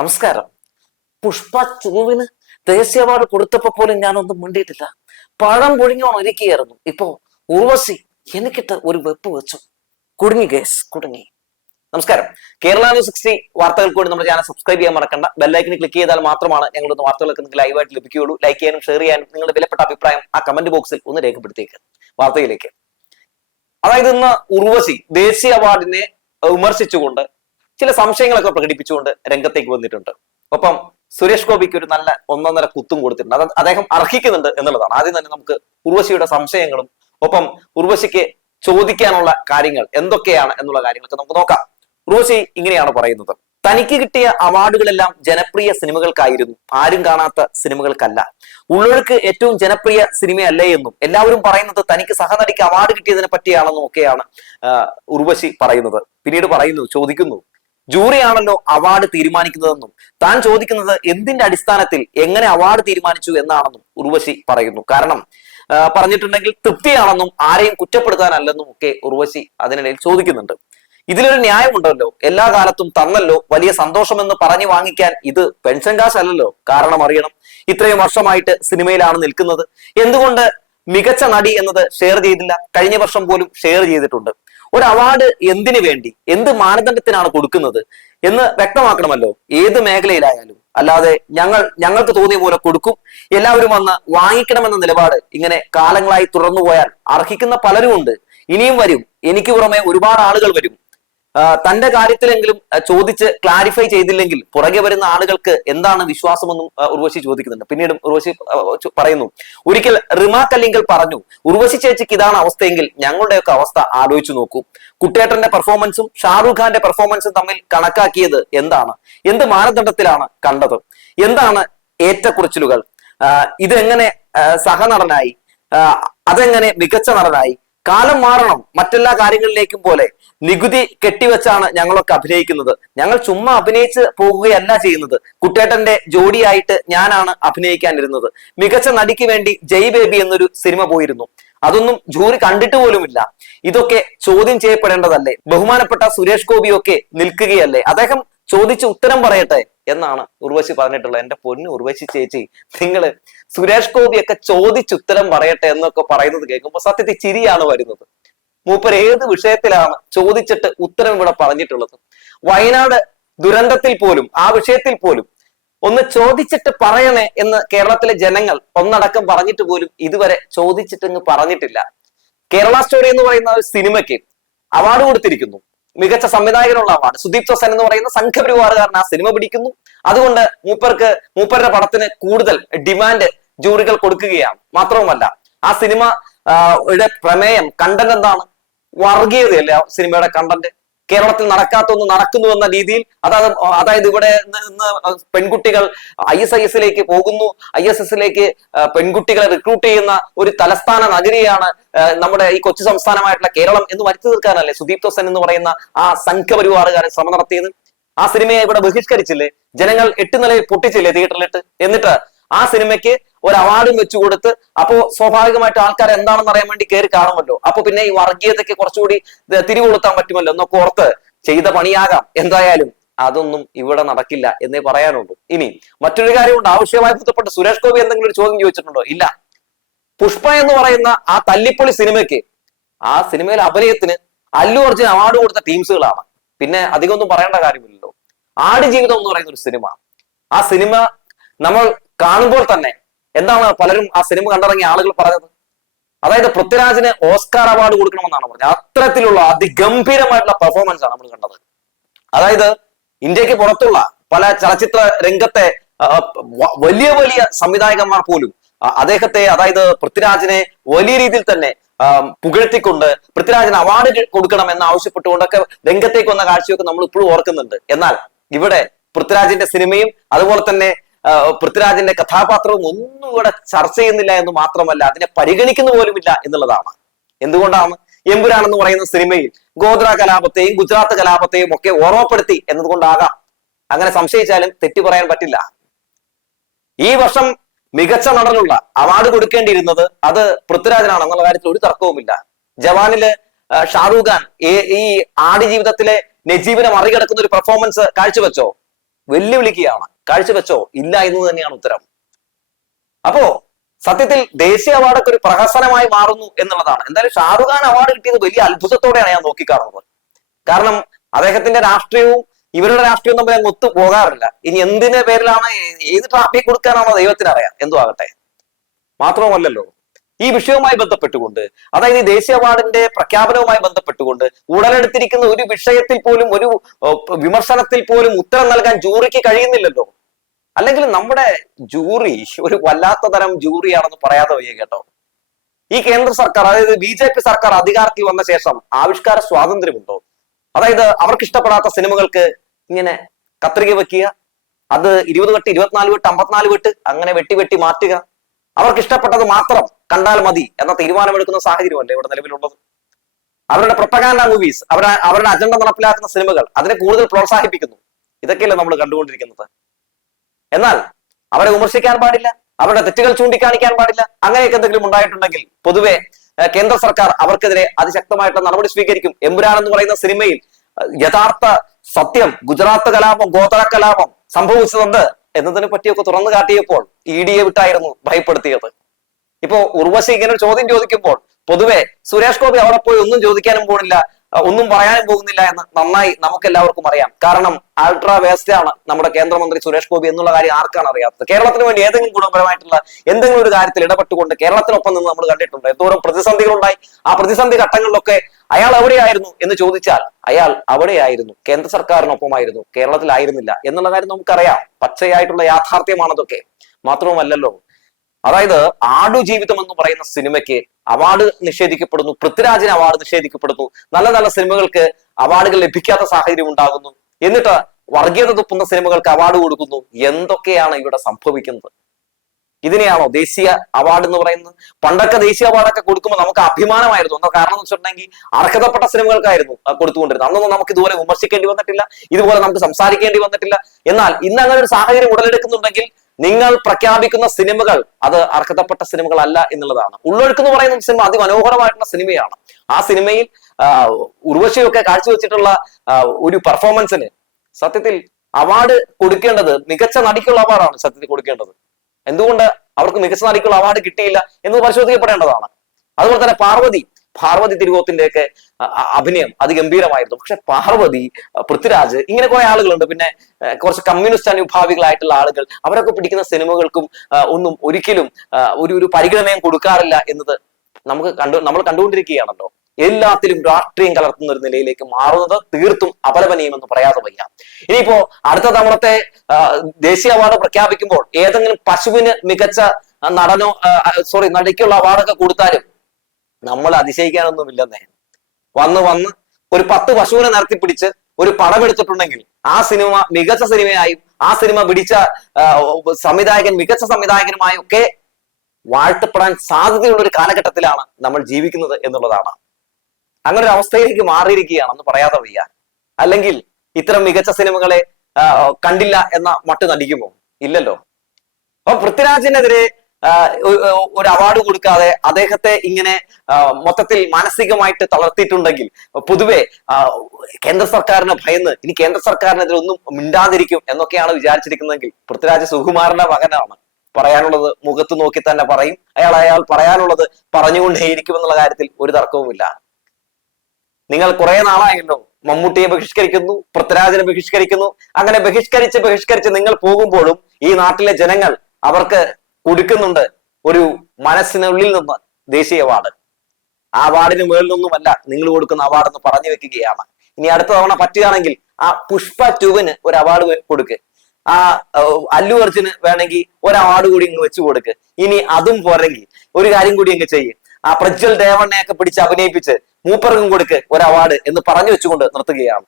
നമസ്കാരം. പുഷ്പ ചൂവിന് ദേശീയ അവാർഡ് കൊടുത്തപ്പോ പോലും ഞാനൊന്നും മിണ്ടിയിട്ടില്ല. പഴം പൊഴിഞ്ഞോ ഇരിക്കുകയായിരുന്നു ഇപ്പോ ഉർവശി എനിക്കിട്ട് ഒരു വെപ്പ് വെച്ചു. കുടുങ്ങി ഗേസ് കുടുങ്ങി. നമസ്കാരം. കേരള ന്യൂസ് സിക്സ്റ്റി വാർത്തകൾ കൂടി നമ്മുടെ ചാനൽ സബ്സ്ക്രൈബ് ചെയ്യാൻ മറക്കണ്ട. ബെല്ലൈക്കിന് ക്ലിക്ക് ചെയ്താൽ മാത്രമാണ് ഞങ്ങളൊന്ന് വാർത്തകളൊക്കെ നിങ്ങൾക്ക് ലൈവായിട്ട് ലഭിക്കുകയുള്ളൂ. ലൈക്ക് ചെയ്യാനും ഷെയർ ചെയ്യാനും നിങ്ങളുടെ വിലപ്പെട്ട അഭിപ്രായം ആ കമന്റ് ബോക്സിൽ ഒന്ന് രേഖപ്പെടുത്തിയേക്ക്. വാർത്തയിലേക്ക്. അതായത് ഇന്ന് ഉർവശി ദേശീയ അവാർഡിനെ വിമർശിച്ചുകൊണ്ട് ചില സംശയങ്ങളൊക്കെ പ്രകടിപ്പിച്ചുകൊണ്ട് രംഗത്തേക്ക് വന്നിട്ടുണ്ട്. ഒപ്പം സുരേഷ് ഗോപിക്ക് ഒരു നല്ല ഒന്നൊന്നര കുത്തും കൊടുത്തിട്ടുണ്ട്. അത് അദ്ദേഹം അർഹിക്കുന്നുണ്ട് എന്നുള്ളതാണ്. ആദ്യം തന്നെ നമുക്ക് ഉർവശിയുടെ സംശയങ്ങളും ഒപ്പം ഉർവശിക്ക് ചോദിക്കാനുള്ള കാര്യങ്ങൾ എന്തൊക്കെയാണ് എന്നുള്ള കാര്യങ്ങളൊക്കെ നമുക്ക് നോക്കാം. ഉർവശി ഇങ്ങനെയാണ് പറയുന്നത്. തനിക്ക് കിട്ടിയ അവാർഡുകളെല്ലാം ജനപ്രിയ സിനിമകൾക്കായിരുന്നു. ആരും കാണാത്ത സിനിമകൾക്കല്ല. ഉള്ളൊഴുക്ക് ഏറ്റവും ജനപ്രിയ സിനിമയല്ലേ എന്നും എല്ലാവരും പറയുന്നത് തനിക്ക് സഹനടിക്ക് അവാർഡ് കിട്ടിയതിനെ പറ്റിയാണെന്നും ഒക്കെയാണ് ഉർവശി പറയുന്നത്. പിന്നീട് പറയുന്നു ചോദിക്കുന്നു ജൂറിയാണല്ലോ അവാർഡ് തീരുമാനിക്കുന്നതെന്നും താൻ ചോദിക്കുന്നത് എന്തിന്റെ അടിസ്ഥാനത്തിൽ എങ്ങനെ അവാർഡ് തീരുമാനിച്ചു എന്നാണെന്നും ഉർവശി പറയുന്നു. കാരണം പറഞ്ഞിട്ടുണ്ടെങ്കിൽ തൃപ്തിയാണെന്നും ആരെയും കുറ്റപ്പെടുത്താനല്ലെന്നും ഒക്കെ ഉർവശി അതിനിടയിൽ ചോദിക്കുന്നുണ്ട്. ഇതിലൊരു ന്യായമുണ്ടല്ലോ. എല്ലാ കാലത്തും തന്നല്ലോ. വലിയ സന്തോഷമെന്ന് പറഞ്ഞു വാങ്ങിക്കാൻ ഇത് പെൻഷൻ കാശ് അല്ലല്ലോ കാരണം അറിയണം ഇത്രയും വർഷമായിട്ട് സിനിമയിലാണ് നിൽക്കുന്നത്. എന്തുകൊണ്ട് മികച്ച നടി എന്നത് ഷെയർ ചെയ്തില്ല? കഴിഞ്ഞ വർഷം പോലും ഷെയർ ചെയ്തിട്ടുണ്ട്. ഒരു അവാർഡ് എന്തിനു വേണ്ടി എന്ത് മാനദണ്ഡത്തിനാണ് കൊടുക്കുന്നത് എന്ന് വ്യക്തമാക്കണമല്ലോ. ഏത് മേഖലയിലായാലും. അല്ലാതെ ഞങ്ങൾ ഞങ്ങൾക്ക് തോന്നിയ പോലെ കൊടുക്കും. എല്ലാവരും വന്ന് വാങ്ങിക്കണമെന്ന നിലപാട് ഇങ്ങനെ കാലങ്ങളായി തുടർന്നു പോയാൽ അർഹിക്കുന്ന പലരും ഉണ്ട് ഇനിയും വരും. എനിക്ക് പുറമെ ഒരുപാട് ആളുകൾ വരും. തന്റെ കാര്യത്തിലെങ്കിലും ചോദിച്ച് ക്ലാരിഫൈ ചെയ്തില്ലെങ്കിൽ പുറകെ വരുന്ന ആളുകൾക്ക് എന്താണ് വിശ്വാസമെന്നും ഉർവശി ചോദിക്കുന്നുണ്ട്. പിന്നീട് ഉർവശി പറയുന്നു. ഒരിക്കൽ റിമാ കല്ലിങ്കൽ പറഞ്ഞു ഉർവശി ചേച്ചിക്ക് ഇതാണ് അവസ്ഥയെങ്കിൽ ഞങ്ങളുടെയൊക്കെ അവസ്ഥ ആലോചിച്ചു നോക്കൂ. കുട്ടേട്ടന്റെ പെർഫോമൻസും ഷാറൂഖ് ഖാന്റെ പെർഫോമൻസും തമ്മിൽ കണക്കാക്കിയത് എന്താണ്? എന്ത് മാനദണ്ഡത്തിലാണ് കണ്ടത്? എന്താണ് ഏറ്റക്കുറച്ചിലുകൾ? ഇതെങ്ങനെ സഹനടനായി? അതെങ്ങനെ മികച്ച നടനായി? കാലം മാറണം മറ്റെല്ലാ കാര്യങ്ങളിലേക്കും പോലെ നികുതി കെട്ടിവെച്ചാണ് ഞങ്ങളൊക്കെ അഭിനയിക്കുന്നത്. ഞങ്ങൾ ചുമ്മാ അഭിനയിച്ച് പോകുകയല്ല ചെയ്യുന്നത്. കുട്ടേട്ടന്റെ ജോഡിയായിട്ട് ഞാനാണ് അഭിനയിക്കാനിരുന്നത്. മികച്ച നടിക്ക് വേണ്ടി ജയ് ബേബി എന്നൊരു സിനിമ പോയിരുന്നു. അതൊന്നും ജൂറി കണ്ടിട്ട് പോലുമില്ല. ഇതൊക്കെ ചോദ്യം ചെയ്യപ്പെടേണ്ടതല്ലേ? ബഹുമാനപ്പെട്ട സുരേഷ് ഗോപിയൊക്കെ നിൽക്കുകയല്ലേ? അദ്ദേഹം ചോദിച്ച് ഉത്തരം പറയട്ടെ എന്നാണ് ഉർവശി പറഞ്ഞിട്ടുള്ളത്. എന്റെ പൊന്ന് ഉർവശി ചേച്ചി നിങ്ങൾ സുരേഷ് ഗോപിയൊക്കെ ചോദിച്ച് ഉത്തരം പറയട്ടെ എന്നൊക്കെ പറയുന്നത് കേൾക്കുമ്പോൾ സത്യത്തിൽ ചിരിയാണ് വരുന്നത്. മൂപ്പർ ഏത് വിഷയത്തിലാണ് ചോദിച്ചിട്ട് ഉത്തരം ഇവിടെ പറഞ്ഞിട്ടുള്ളത്? വയനാട് ദുരന്തത്തിൽ പോലും ആ വിഷയത്തിൽ പോലും ഒന്ന് ചോദിച്ചിട്ട് പറയണേ എന്ന് കേരളത്തിലെ ജനങ്ങൾ ഒന്നടക്കം പറഞ്ഞിട്ട് പോലും ഇതുവരെ ചോദിച്ചിട്ടങ്ങ് പറഞ്ഞിട്ടില്ല. കേരള സ്റ്റോറി എന്ന് പറയുന്ന ഒരു സിനിമയ്ക്ക് അവാർഡ് കൊടുത്തിരിക്കുന്നു. മികച്ച സംവിധായകനുള്ള അവാർഡ് സുദീപ് സോസൻ എന്ന് പറയുന്ന സംഘപരിവാറുകാരൻ ആ സിനിമ പിടിക്കുന്നു. അതുകൊണ്ട് മൂപ്പർക്ക് മൂപ്പരുടെ പടത്തിന് കൂടുതൽ ഡിമാൻഡ് ജൂറികൾ കൊടുക്കുകയാണ്. മാത്രവുമല്ല ആ സിനിമ പ്രമേയം കണ്ടന്റ് എന്താണ്? വർഗീയതയല്ലേ ആ സിനിമയുടെ കണ്ടന്റ് കേരളത്തിൽ നടക്കാത്ത ഒന്ന് നടക്കുന്നു എന്ന രീതിയിൽ അതായത് അതായത് ഇവിടെ ഇന്ന് പെൺകുട്ടികൾ ഐ എസ് ഐ എസിലേക്ക് പോകുന്നു. ഐ എസ് എസിലേക്ക് പെൺകുട്ടികളെ റിക്രൂട്ട് ചെയ്യുന്ന ഒരു തലസ്ഥാന നഗരിയാണ് നമ്മുടെ ഈ കൊച്ചു സംസ്ഥാനമായിട്ടുള്ള കേരളം എന്ന് വരുത്തി തീർക്കാനല്ലേ? സുദീപ് തോസൻ എന്ന് പറയുന്ന ആ സംഘപരിവാറുകാരൻ ശ്രമം നടത്തിയത്. ആ സിനിമയെ ഇവിടെ ബഹിഷ്കരിച്ചില്ലേ? ജനങ്ങൾ എട്ട് നിലയിൽ പൊട്ടിച്ചില്ലേ? തിയേറ്ററിലിട്ട് എന്നിട്ട് ആ സിനിമയ്ക്ക് ഒരു അവാർഡും വെച്ചു കൊടുത്ത് അപ്പോ സ്വാഭാവികമായിട്ട് ആൾക്കാർ എന്താണെന്ന് അറിയാൻ വേണ്ടി കയറി കാണുമല്ലോ. അപ്പൊ പിന്നെ ഈ വർഗീയതയ്ക്ക് കുറച്ചുകൂടി തിരി തിരികൊളുത്താൻ പറ്റുമല്ലോ. എന്നൊക്കെ ഓർത്ത് ചെയ്ത പണിയാകാം. എന്തായാലും അതൊന്നും ഇവിടെ നടക്കില്ല എന്നേ പറയാനുള്ളൂ. ഇനി മറ്റൊരു കാര്യമുണ്ട് ആവശ്യമായി ബന്ധപ്പെട്ട് സുരേഷ് ഗോപി എന്തെങ്കിലും ഒരു ചോദ്യം ചോദിച്ചിട്ടുണ്ടോ? ഇല്ല. പുഷ്പ എന്ന് പറയുന്ന ആ തല്ലിപ്പൊളി സിനിമയ്ക്ക് ആ സിനിമയിലെ അഭിനയത്തിന് അല്ലു അർജുൻ അവാർഡ് കൊടുത്ത ടീംസുകളാണ്. പിന്നെ അധികം ഒന്നും പറയേണ്ട കാര്യമില്ലല്ലോ. ആടുജീവിതം എന്ന് പറയുന്ന ഒരു സിനിമ. ആ സിനിമ നമ്മൾ കാണുമ്പോൾ തന്നെ എന്താണ് പലരും ആ സിനിമ കണ്ടിറങ്ങിയ ആളുകൾ പറഞ്ഞത്? അതായത് പൃഥ്വിരാജിന് ഓസ്കാർ അവാർഡ് കൊടുക്കണമെന്നാണ് പറഞ്ഞത്. അത്തരത്തിലുള്ള അതിഗംഭീരമായിട്ടുള്ള പെർഫോമൻസ് ആണ് നമ്മൾ കണ്ടത്. അതായത് ഇന്ത്യയ്ക്ക് പുറത്തുള്ള പല ചലച്ചിത്ര രംഗത്തെ വലിയ വലിയ സംവിധായകന്മാർ പോലും അദ്ദേഹത്തെ അതായത് പൃഥ്വിരാജിനെ വലിയ രീതിയിൽ തന്നെ പുകഴ്ത്തിക്കൊണ്ട് പൃഥ്വിരാജിന് അവാർഡ് കൊടുക്കണം എന്ന് ആവശ്യപ്പെട്ടുകൊണ്ടൊക്കെ രംഗത്തേക്ക് വന്ന കാഴ്ചയൊക്കെ നമ്മൾ ഇപ്പോഴും ഓർക്കുന്നുണ്ട്. എന്നാൽ ഇവിടെ പൃഥ്വിരാജിന്റെ സിനിമയും അതുപോലെ തന്നെ പൃഥ്വിരാജിന്റെ കഥാപാത്രവും ഒന്നും കൂടെ ചർച്ച ചെയ്യുന്നില്ല എന്ന് മാത്രമല്ല അതിനെ പരിഗണിക്കുന്ന പോലുമില്ല എന്നുള്ളതാണ്. എന്തുകൊണ്ടാണ്? എമ്പുരാൻ എന്ന് പറയുന്ന സിനിമയിൽ ഗോത്ര കലാപത്തെയും ഗുജറാത്ത് കലാപത്തെയും ഒക്കെ ഓർമ്മപ്പെടുത്തി എന്നതുകൊണ്ടാകാം. അങ്ങനെ സംശയിച്ചാലും തെറ്റു പറയാൻ പറ്റില്ല. ഈ വർഷം മികച്ച നടനുള്ള അവാർഡ് കൊടുക്കേണ്ടിയിരുന്നത് അത് പൃഥ്വിരാജനാണ് എന്നുള്ള കാര്യത്തിൽ ഒരു തർക്കവുമില്ല. ജവാനിൽ ഷാറൂഖ് ഖാൻ ഈ- ആടുജീവിതത്തിലെ ആട് ജീവിതത്തിലെ നജീബിനെ മറികടക്കുന്ന ഒരു പെർഫോമൻസ് കാഴ്ചവെച്ചോ? വെല്ലുവിളിക്കുകയാണ്. കാഴ്ചവെച്ചോ? ഇല്ല എന്ന് തന്നെയാണ് ഉത്തരം. അപ്പോ സത്യത്തിൽ ദേശീയ അവാർഡൊക്കെ ഒരു പ്രഹസനമായി മാറുന്നു എന്നുള്ളതാണ്. എന്തായാലും ഷാറുഖ് ഖാൻ അവാർഡ് കിട്ടിയത് വലിയ അത്ഭുതത്തോടെയാണ് ഞാൻ നോക്കിക്കാണുന്നത്. കാരണം അദ്ദേഹത്തിന്റെ രാഷ്ട്രീയവും ഇവരുടെ രാഷ്ട്രീയവും തമ്മിൽ അങ്ങ് ഒത്തു പോകാറില്ല. ഇനി എന്തിന്റെ പേരിലാണ് ഏത് പാർട്ടി കൊടുക്കാനാണോ ദൈവത്തിനറിയാം എന്തോ ആകട്ടെ. മാത്രവുമല്ലല്ലോ. ഈ വിഷയവുമായി ബന്ധപ്പെട്ടുകൊണ്ട് അതായത് ഈ ദേശീയ അവാർഡിന്റെ പ്രഖ്യാപനവുമായി ബന്ധപ്പെട്ടുകൊണ്ട് ഉടലെടുത്തിരിക്കുന്ന ഒരു വിഷയത്തിൽ പോലും ഒരു വിമർശനത്തിൽ പോലും ഉത്തരം നൽകാൻ ജൂറിക്ക് കഴിയുന്നില്ലല്ലോ. അല്ലെങ്കിൽ നമ്മുടെ ജൂറി ഒരു വല്ലാത്ത തരം ജൂറിയാണെന്ന് പറയാതെ വയ്യ കേട്ടോ. ഈ കേന്ദ്ര സർക്കാർ അതായത് ബി ജെ പി സർക്കാർ അധികാരത്തിൽ വന്ന ശേഷം ആവിഷ്കാര സ്വാതന്ത്ര്യമുണ്ടോ? അതായത് അവർക്ക് ഇഷ്ടപ്പെടാത്ത സിനിമകൾക്ക് ഇങ്ങനെ കത്രിക വെക്കുക അത് ഇരുപത് വെട്ട് ഇരുപത്തിനാല് വെട്ട് അമ്പത്തിനാല് വെട്ട് അങ്ങനെ വെട്ടി വെട്ടി മാറ്റുക. അവർക്ക് ഇഷ്ടപ്പെട്ടത് മാത്രം കണ്ടാൽ മതി എന്ന തീരുമാനമെടുക്കുന്ന സാഹചര്യമല്ലേ ഇവിടെ നിലവിലുള്ളത്? അവരുടെ പ്രൊപ്പഗാൻഡ മൂവീസ് അവരുടെ അവരുടെ അജണ്ട നടപ്പിലാക്കുന്ന സിനിമകൾ അതിനെ കൂടുതൽ പ്രോത്സാഹിപ്പിക്കുന്നു. ഇതൊക്കെയല്ലേ നമ്മൾ കണ്ടുകൊണ്ടിരിക്കുന്നത്. എന്നാൽ അവരെ വിമർശിക്കാൻ പാടില്ല അവരുടെ തെറ്റുകൾ ചൂണ്ടിക്കാണിക്കാൻ പാടില്ല അങ്ങനെയൊക്കെ എന്തെങ്കിലും ഉണ്ടായിട്ടുണ്ടെങ്കിൽ പൊതുവെ കേന്ദ്ര സർക്കാർ അവർക്കെതിരെ അതിശക്തമായിട്ടുള്ള നടപടി സ്വീകരിക്കും. എമ്പുരാൻ എന്ന് പറയുന്ന സിനിമയിൽ യഥാർത്ഥ സത്യം ഗുജറാത്ത് കലാപം ഗോത്ര കലാപം സംഭവിച്ചതുണ്ട് എന്നതിനെ പറ്റിയൊക്കെ തുറന്നു കാട്ടിയപ്പോൾ ഇ ഡിയെ വിട്ടായിരുന്നു ഭയപ്പെടുത്തിയത്. ഇപ്പോ ഉർവശി ഇങ്ങനെ ഒരു ചോദ്യം ചോദിക്കുമ്പോൾ പൊതുവെ സുരേഷ് ഗോപി അവിടെ പോയി ഒന്നും ചോദിക്കാനും പോകുന്നില്ല ഒന്നും പറയാനും പോകുന്നില്ല എന്ന് നന്നായി നമുക്ക് എല്ലാവർക്കും അറിയാം. കാരണം അൾട്രാ വേസ്റ്റ് ആണ് നമ്മുടെ കേന്ദ്രമന്ത്രി സുരേഷ് ഗോപി എന്നുള്ള കാര്യം ആർക്കാണ് അറിയാത്തത്? കേരളത്തിന് വേണ്ടി ഏതെങ്കിലും ഗുണപരമായിട്ടുള്ള എന്തെങ്കിലും ഒരു കാര്യത്തിൽ ഇടപെട്ടുകൊണ്ട് കേരളത്തിനൊപ്പം നിന്ന് നമ്മൾ കണ്ടിട്ടുണ്ട്. എന്തോരം പ്രതിസന്ധികളുണ്ടായി. ആ പ്രതിസന്ധി ഘട്ടങ്ങളിലൊക്കെ അയാൾ എവിടെയായിരുന്നു എന്ന് ചോദിച്ചാൽ അയാൾ അവിടെയായിരുന്നു. കേന്ദ്ര സർക്കാരിനൊപ്പമായിരുന്നു. കേരളത്തിലായിരുന്നില്ല എന്നുള്ള കാര്യം നമുക്കറിയാം. പച്ചയായിട്ടുള്ള യാഥാർത്ഥ്യമാണതൊക്കെ. മാത്രവുമല്ലല്ലോ. അതായത് ആടു ജീവിതം എന്ന് പറയുന്ന സിനിമയ്ക്ക് അവാർഡ് നിഷേധിക്കപ്പെടുന്നു. പൃഥ്വിരാജിന് അവാർഡ് നിഷേധിക്കപ്പെടുന്നു. നല്ല നല്ല സിനിമകൾക്ക് അവാർഡുകൾ ലഭിക്കാത്ത സാഹചര്യം ഉണ്ടാകുന്നു. എന്നിട്ട് വർഗീയത തുപ്പുന്ന സിനിമകൾക്ക് അവാർഡ് കൊടുക്കുന്നു. എന്തൊക്കെയാണ് ഇവിടെ സംഭവിക്കുന്നത്? ഇതിനെയാണോ ദേശീയ അവാർഡ് എന്ന് പറയുന്നത്? പണ്ടൊക്കെ ദേശീയ അവാർഡൊക്കെ കൊടുക്കുമ്പോൾ നമുക്ക് അഭിമാനമായിരുന്നു. എന്താ കാരണം എന്ന് വെച്ചിട്ടുണ്ടെങ്കിൽ അർഹതപ്പെട്ട സിനിമകൾക്കായിരുന്നു കൊടുത്തുകൊണ്ടിരുന്നത്. അന്നൊന്നും നമുക്ക് ഇതുപോലെ വിമർശിക്കേണ്ടി വന്നിട്ടില്ല ഇതുപോലെ നമുക്ക് സംസാരിക്കേണ്ടി വന്നിട്ടില്ല. എന്നാൽ ഇന്ന് അങ്ങനെ ഒരു സാഹചര്യം ഉടലെടുക്കുന്നുണ്ടെങ്കിൽ നിങ്ങൾ പ്രഖ്യാപിക്കുന്ന സിനിമകൾ അത് അർഹതപ്പെട്ട സിനിമകളല്ല എന്നുള്ളതാണ്. ഉള്ളൊഴുക്ക് എന്ന് പറയുന്ന സിനിമ അതിമനോഹരമായിട്ടുള്ള സിനിമയാണ്. ആ സിനിമയിൽ ഉർവശിയൊക്കെ കാഴ്ചവെച്ചിട്ടുള്ള ഒരു പെർഫോമൻസിന് സത്യത്തിൽ അവാർഡ് കൊടുക്കേണ്ടത് മികച്ച നടിക്കുള്ള അവാർഡാണ് സത്യത്തിൽ കൊടുക്കേണ്ടത്. എന്തുകൊണ്ട് അവർക്ക് മികച്ച നടിക്കുള്ള അവാർഡ് കിട്ടിയില്ല എന്ന് പരിശോധിക്കപ്പെടേണ്ടതാണ്. അതുപോലെ തന്നെ പാർവതി പാർവതി തിരുവോത്തിന്റെ ഒക്കെ അഭിനയം അത് ഗംഭീരമായിരുന്നു പക്ഷെ പാർവതി പൃഥ്വിരാജ് ഇങ്ങനെ കുറെ ആളുകളുണ്ട്. പിന്നെ കുറച്ച് കമ്മ്യൂണിസ്റ്റ് അനുഭാവികളായിട്ടുള്ള ആളുകൾ അവരൊക്കെ പിടിക്കുന്ന സിനിമകൾക്കും ഒന്നും ഒരിക്കലും ഒരു ഒരു പരിഗണനയും കൊടുക്കാറില്ല എന്നത് നമുക്ക് കണ്ടു നമ്മൾ കണ്ടുകൊണ്ടിരിക്കുകയാണല്ലോ. എല്ലാത്തിലും രാഷ്ട്രീയം കലർത്തുന്ന ഒരു നിലയിലേക്ക് മാറുന്നത് തീർത്തും അപലപനീയമെന്ന് പറയാതെ വയ്യ. ഇനിയിപ്പോ അടുത്ത തവണത്തെ ദേശീയ അവാർഡ് പ്രഖ്യാപിക്കുമ്പോൾ ഏതെങ്കിലും പശുവിന് മികച്ച നടനോ സോറി നടിക്കുള്ള അവാർഡൊക്കെ കൊടുത്താലും നമ്മൾ അതിശയിക്കാനൊന്നുമില്ലെന്നേ. വന്ന് വന്ന് ഒരു പത്ത് പശുവിനെ നിർത്തിപ്പിടിച്ച് ഒരു പടം എടുത്തിട്ടുണ്ടെങ്കിൽ ആ സിനിമ മികച്ച സിനിമയായും ആ സിനിമ പിടിച്ച സംവിധായകൻ മികച്ച സംവിധായകനുമായും ഒക്കെ വാഴ്ത്തപ്പെടാൻ സാധ്യതയുള്ള ഒരു കാലഘട്ടത്തിലാണ് നമ്മൾ ജീവിക്കുന്നത് എന്നുള്ളതാണ്. അങ്ങനെ ഒരു അവസ്ഥയിലേക്ക് മാറിയിരിക്കുകയാണെന്ന് പറയാതെ വയ്യ. അല്ലെങ്കിൽ ഇത്തരം മികച്ച സിനിമകളെ കണ്ടില്ല എന്ന മട്ട് നടിക്കുമോ? ഇല്ലല്ലോ. അപ്പൊ പൃഥ്വിരാജിനെതിരെ ഒരു അവാർഡ് കൊടുക്കാതെ അദ്ദേഹത്തെ ഇങ്ങനെ മൊത്തത്തിൽ മാനസികമായിട്ട് തളർത്തിയിട്ടുണ്ടെങ്കിൽ പൊതുവെ കേന്ദ്ര സർക്കാരിനെ ഭയന്ന് ഇനി കേന്ദ്ര സർക്കാരിനെതിരെ ഒന്നും മിണ്ടാതിരിക്കും എന്നൊക്കെയാണ് വിചാരിച്ചിരിക്കുന്നതെങ്കിൽ പൃഥ്വിരാജ് സുകുമാരന്റെ മകനാണ്. പറയാനുള്ളത് മുഖത്ത് നോക്കി തന്നെ പറയും. അയാൾ അയാൾ പറയാനുള്ളത് പറഞ്ഞുകൊണ്ടേയിരിക്കും എന്നുള്ള കാര്യത്തിൽ ഒരു തർക്കവുമില്ല. നിങ്ങൾ കുറെ നാളായല്ലോ മമ്മൂട്ടിയെ ബഹിഷ്കരിക്കുന്നു പൃഥ്വിരാജിനെ ബഹിഷ്കരിക്കുന്നു. അങ്ങനെ ബഹിഷ്കരിച്ച് ബഹിഷ്കരിച്ച് നിങ്ങൾ പോകുമ്പോഴും ഈ നാട്ടിലെ ജനങ്ങൾ അവർക്ക് കൊടുക്കുന്നുണ്ട് ഒരു മനസ്സിനുള്ളിൽ നിന്ന് ദേശീയ അവാർഡ്. ആ അവാർഡിന് മുകളിലൊന്നുമല്ല നിങ്ങൾ കൊടുക്കുന്ന അവാർഡ് എന്ന് പറഞ്ഞു വെക്കുകയാണ്. ഇനി അടുത്ത തവണ പറ്റുകയാണെങ്കിൽ ആ പുഷ്പ ടുവിന് ഒരു അവാർഡ് കൊടുക്ക്. ആ അല്ലു അർജുന് വേണമെങ്കിൽ ഒരു അവാർഡ് കൂടി ഇങ്ങ് വെച്ചു കൊടുക്ക്. ഇനി അതും പോരെങ്കിൽ ഒരു കാര്യം കൂടി ഇങ്ങ് ചെയ്യും. ആ പ്രജ്വൽ ദേവണ്ണയൊക്കെ പിടിച്ച് അഭിനയിപ്പിച്ച് മൂപ്പർക്കും കൊടുക്ക് ഒരു അവാർഡ് എന്ന് പറഞ്ഞു വെച്ചുകൊണ്ട് നിർത്തുകയാണ്.